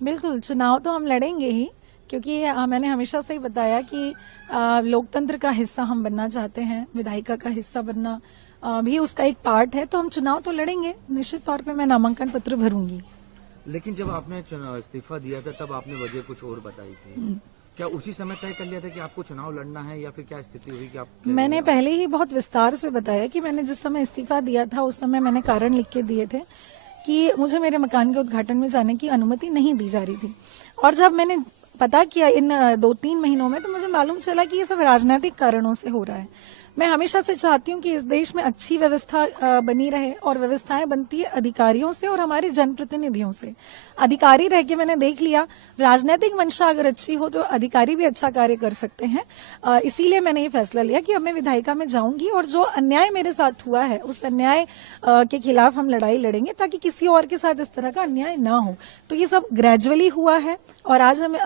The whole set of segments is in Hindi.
बिल्कुल, चुनाव तो हम लड़ेंगे ही, क्योंकि मैंने हमेशा से ही बताया कि लोकतंत्र का हिस्सा हम बनना चाहते हैं, विधायिका का हिस्सा बनना भी उसका एक पार्ट है, तो हम चुनाव तो लड़ेंगे। निश्चित तौर पे मैं नामांकन पत्र भरूंगी। लेकिन जब आपने इस्तीफा दिया था तब आपने वजह कुछ और बताई थी, क्या उसी समय तय कर लिया था कि आपको चुनाव लड़ना है या फिर क्या स्थिति हुई कि आप? मैंने पहले ही बहुत विस्तार से बताया कि मैंने जिस समय इस्तीफा दिया था उस समय मैंने कारण लिख के दिए थे कि मुझे मेरे मकान के उद्घाटन में जाने की अनुमति नहीं दी जा रही थी। और जब मैंने पता किया इन 2-3 महीनों में, तो मुझे मालूम चला कि ये सब राजनीतिक कारणों से हो रहा है। मैं हमेशा से चाहती हूँ कि इस देश में अच्छी व्यवस्था बनी रहे, और व्यवस्थाएं बनती है अधिकारियों से और हमारे जनप्रतिनिधियों से। अधिकारी रह के मैंने देख लिया, राजनीतिक मंशा अगर अच्छी हो तो अधिकारी भी अच्छा कार्य कर सकते हैं। इसीलिए मैंने ये फैसला लिया कि अब मैं विधायिका में जाऊंगी, और जो अन्याय मेरे साथ हुआ है उस अन्याय के खिलाफ हम लड़ाई लड़ेंगे, ताकि किसी और के साथ इस तरह का अन्याय ना हो। तो ये सब ग्रेजुअली हुआ है, और आज हम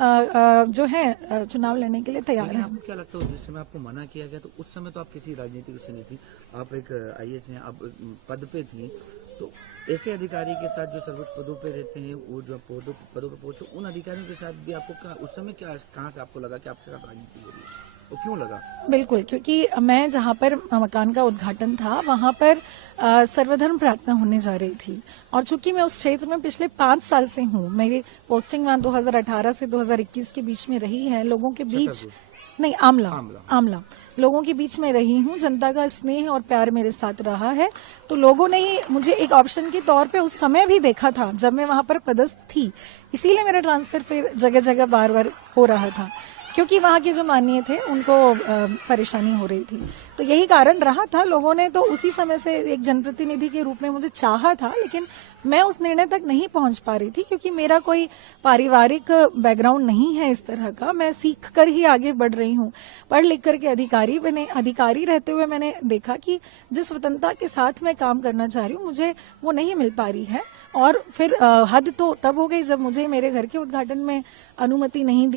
जो है चुनाव लड़ने के लिए तैयार हैं। आपको क्या लगता है जिस समय आपको मना किया गया तो उस समय तो आप किसी राजनीतिक से नहीं थी, आप एक आईएएस हैं, आप पद पे थी, तो ऐसे अधिकारी के साथ जो सर्वोच्च पदों पे रहते हैं, वो जो पदों पे पहुंचे, उन अधिकारियों के साथ भी आपको उस समय कहाँ से आपको लगा कि आपके साथ राजनीति हो रही है, और क्यों लगा? बिल्कुल, क्योंकि मैं जहाँ पर मकान का उद्घाटन था वहाँ पर सर्वधर्म प्रार्थना होने जा रही थी, और चूंकि मैं उस क्षेत्र में पिछले 5 साल से हूँ, मेरी पोस्टिंग वहाँ 2018 से 2021 के बीच में रही है, लोगों के बीच नहीं, आमला लोगों के बीच में रही हूँ, जनता का स्नेह और प्यार मेरे साथ रहा है। तो लोगों ने ही मुझे एक ऑप्शन के तौर पे उस समय भी देखा था जब मैं वहां पर पदस्थ थी, इसीलिए मेरा ट्रांसफर फिर जगह जगह बार बार हो रहा था, क्योंकि वहां के जो माननीय थे उनको परेशानी हो रही थी। तो यही कारण रहा था। लोगों ने तो उसी समय से एक जनप्रतिनिधि के रूप में मुझे चाहा था, लेकिन मैं उस निर्णय तक नहीं पहुंच पा रही थी, क्योंकि मेरा कोई पारिवारिक बैकग्राउंड नहीं है इस तरह का। मैं सीख कर ही आगे बढ़ रही हूँ, पढ़ लिख करके अधिकारी रहते हुए मैंने देखा कि जिस स्वतंत्रता के साथ मैं काम करना चाह रही हूँ मुझे वो नहीं मिल पा रही है। और फिर हद तो तब हो गई जब मुझे मेरे घर के उद्घाटन में अनुमति नहीं दी।